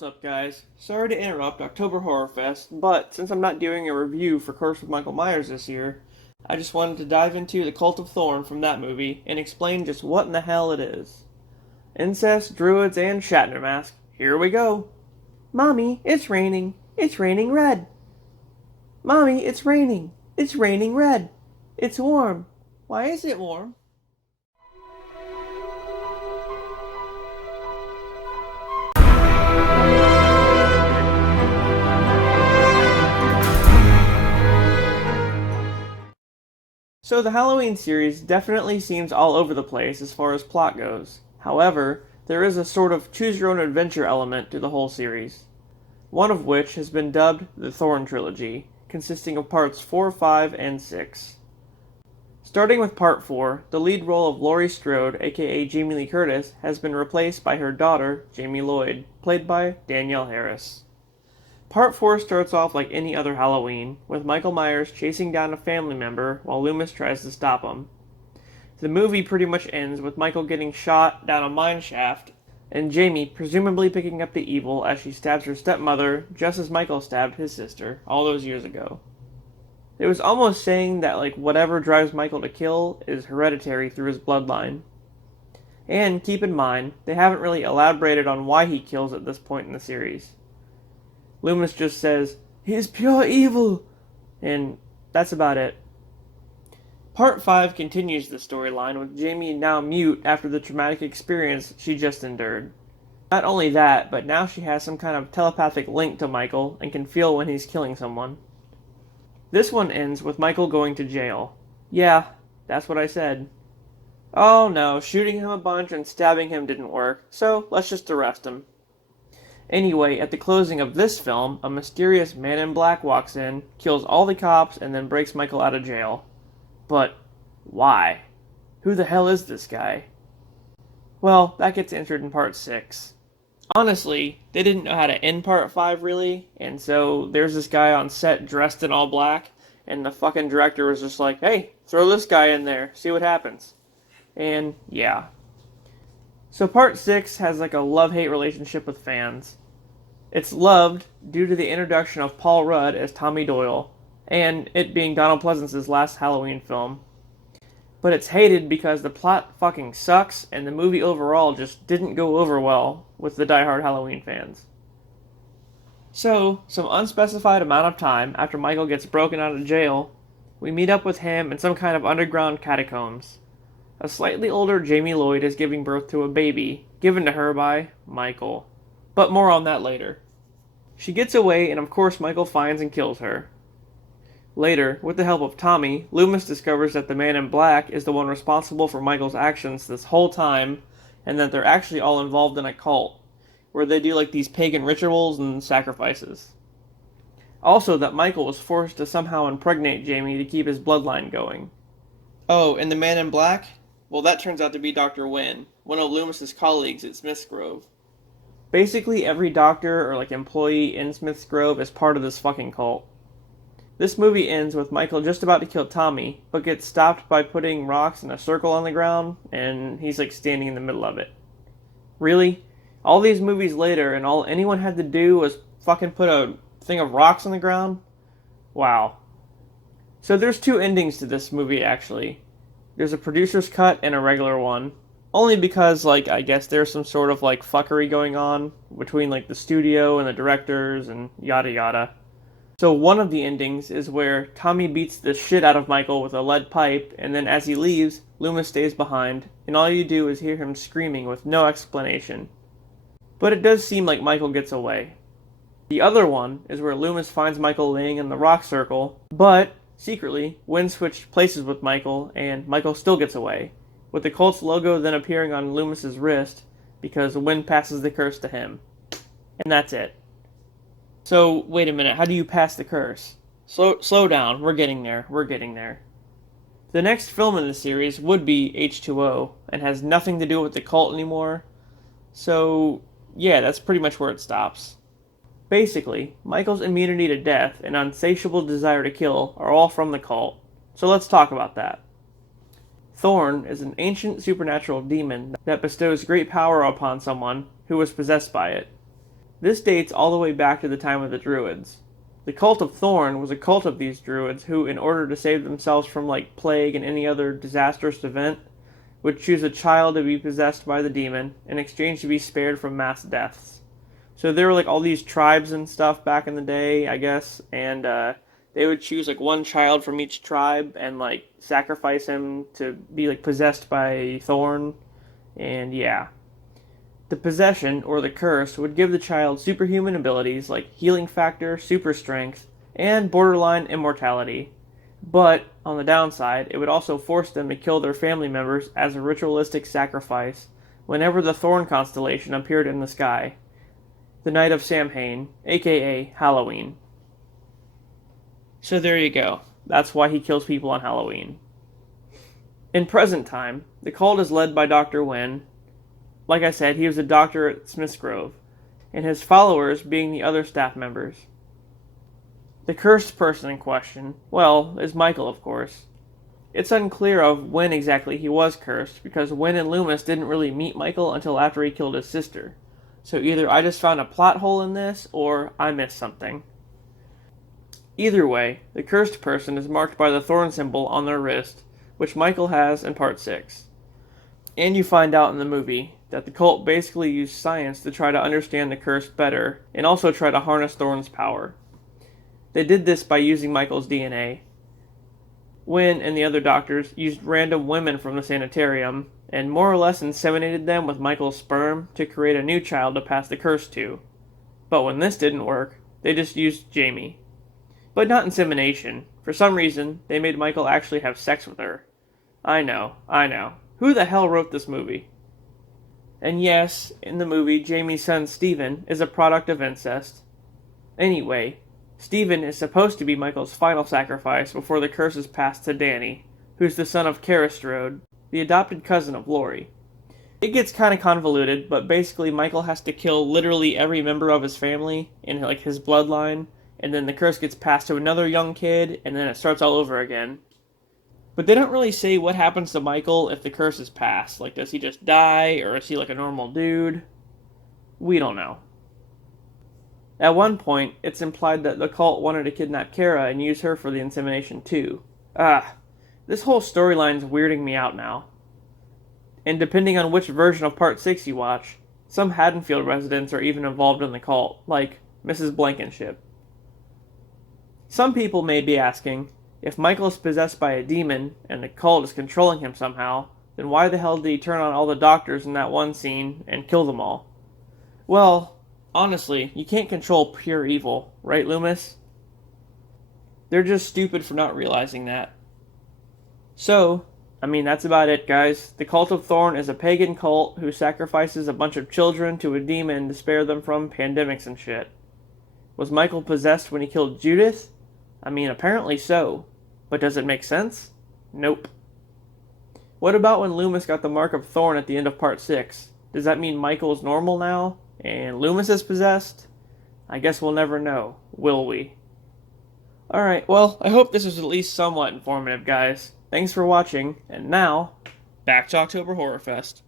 What's up, guys? Sorry to interrupt October Horror Fest, but since I'm not doing a review for Curse with Michael Myers this year, I just wanted to dive into the Cult of Thorn from that movie and explain just what in the hell it is. Incest, druids, and Shatner mask. Here we go. Mommy, it's raining. It's raining red. Mommy, it's raining. It's raining red. It's warm. Why is it warm? So the Halloween series definitely seems all over the place as far as plot goes. However, there is a sort of choose-your-own-adventure element to the whole series. One of which has been dubbed the Thorn trilogy, consisting of parts 4, 5, and 6. Starting with part 4, the lead role of Laurie Strode, aka Jamie Lee Curtis, has been replaced by her daughter, Jamie Lloyd, played by Danielle Harris. Part 4 starts off like any other Halloween, with Michael Myers chasing down a family member while Loomis tries to stop him. The movie pretty much ends with Michael getting shot down a mine shaft, and Jamie presumably picking up the evil as she stabs her stepmother just as Michael stabbed his sister all those years ago. It was almost saying that whatever drives Michael to kill is hereditary through his bloodline. And keep in mind, they haven't really elaborated on why he kills at this point in the series. Loomis just says, "He's pure evil," and that's about it. Part 5 continues the storyline with Jamie now mute after the traumatic experience she just endured. Not only that, but now she has some kind of telepathic link to Michael and can feel when he's killing someone. This one ends with Michael going to jail. Yeah, that's what I said. Oh no, shooting him a bunch and stabbing him didn't work, so let's just arrest him. Anyway, at the closing of this film, a mysterious man in black walks in, kills all the cops, and then breaks Michael out of jail. But why? Who the hell is this guy? Well, that gets answered in part 6. Honestly, they didn't know how to end part 5 really, and so there's this guy on set dressed in all black, and the fucking director was just like, hey, throw this guy in there, see what happens. And yeah. So part 6 has a love-hate relationship with fans. It's loved due to the introduction of Paul Rudd as Tommy Doyle, and it being Donald Pleasance's last Halloween film. But it's hated because the plot fucking sucks, and the movie overall just didn't go over well with the diehard Halloween fans. So, some unspecified amount of time after Michael gets broken out of jail, we meet up with him in some kind of underground catacombs. A slightly older Jamie Lloyd is giving birth to a baby, given to her by Michael. But more on that later. She gets away, and of course Michael finds and kills her. Later, with the help of Tommy, Loomis discovers that the man in black is the one responsible for Michael's actions this whole time, and that they're actually all involved in a cult, where they do these pagan rituals and sacrifices. Also, that Michael was forced to somehow impregnate Jamie to keep his bloodline going. Oh, and the man in black? Well, that turns out to be Dr. Wynn, one of Loomis's colleagues at Smith's Grove. Basically, every doctor or employee in Smith's Grove is part of this fucking cult. This movie ends with Michael just about to kill Tommy, but gets stopped by putting rocks in a circle on the ground, and he's standing in the middle of it. Really? All these movies later, and all anyone had to do was fucking put a thing of rocks on the ground? Wow. So there's 2 endings to this movie, actually. There's a producer's cut and a regular one. Only because, I guess there's some sort of, fuckery going on between, the studio and the directors and yada yada. So one of the endings is where Tommy beats the shit out of Michael with a lead pipe, and then as he leaves, Loomis stays behind, and all you do is hear him screaming with no explanation. But it does seem like Michael gets away. The other one is where Loomis finds Michael laying in the rock circle, but, secretly, Wynn switched places with Michael, and Michael still gets away, with the cult's logo then appearing on Loomis's wrist, because Wynn passes the curse to him. And that's it. So, wait a minute, how do you pass the curse? Slow down, we're getting there. The next film in the series would be H2O, and has nothing to do with the cult anymore. So, yeah, that's pretty much where it stops. Basically, Michael's immunity to death and insatiable desire to kill are all from the cult. So let's talk about that. Thorn is an ancient supernatural demon that bestows great power upon someone who was possessed by it. This dates all the way back to the time of the druids. The Cult of Thorn was a cult of these druids who, in order to save themselves from like plague and any other disastrous event, would choose a child to be possessed by the demon in exchange to be spared from mass deaths. So there were like all these tribes and stuff back in the day, I guess, and they would choose like one child from each tribe and like sacrifice him to be like possessed by Thorn, and yeah. The possession, or the curse, would give the child superhuman abilities like healing factor, super strength, and borderline immortality. But, on the downside, it would also force them to kill their family members as a ritualistic sacrifice whenever the Thorn constellation appeared in the sky. The night of Samhain, aka Halloween. So there you go. That's why he kills people on Halloween. In present time, the cult is led by Dr. Wynn. Like I said, he was a doctor at Smith's Grove, and his followers being the other staff members. The cursed person in question, well, is Michael, of course. It's unclear of when exactly he was cursed, because Wynn and Loomis didn't really meet Michael until after he killed his sister. So either I just found a plot hole in this, or I missed something. Either way, the cursed person is marked by the thorn symbol on their wrist, which Michael has in Part 6. And you find out in the movie that the cult basically used science to try to understand the curse better, and also try to harness Thorn's power. They did this by using Michael's DNA. Wynn and the other doctors used random women from the sanitarium, and more or less inseminated them with Michael's sperm to create a new child to pass the curse to. But when this didn't work, they just used Jamie. But not insemination. For some reason, they made Michael actually have sex with her. I know. Who the hell wrote this movie? And yes, in the movie, Jamie's son Stephen is a product of incest. Anyway, Stephen is supposed to be Michael's final sacrifice before the curse is passed to Danny, who's the son of Caristrode, the adopted cousin of Laurie. It gets kind of convoluted, but basically Michael has to kill literally every member of his family in like his bloodline, and then the curse gets passed to another young kid, and then it starts all over again. But they don't really say what happens to Michael if the curse is passed. Like, does he just die, or is he like a normal dude? We don't know. At one point, it's implied that the cult wanted to kidnap Kara and use her for the insemination too. This whole storyline's weirding me out now. And depending on which version of Part 6 you watch, some Haddonfield residents are even involved in the cult, like Mrs. Blankenship. Some people may be asking, if Michael is possessed by a demon, and the cult is controlling him somehow, then why the hell did he turn on all the doctors in that one scene and kill them all? Well, honestly, you can't control pure evil, right, Loomis? They're just stupid for not realizing that. So, that's about it, guys. The Cult of Thorn is a pagan cult who sacrifices a bunch of children to a demon to spare them from pandemics and shit. Was Michael possessed when he killed Judith? Apparently so. But does it make sense? Nope. What about when Loomis got the mark of Thorn at the end of Part 6? Does that mean Michael is normal now, and Loomis is possessed? I guess we'll never know, will we? Alright, well, I hope this was at least somewhat informative, guys. Thanks for watching, and now, back to October Horror Fest.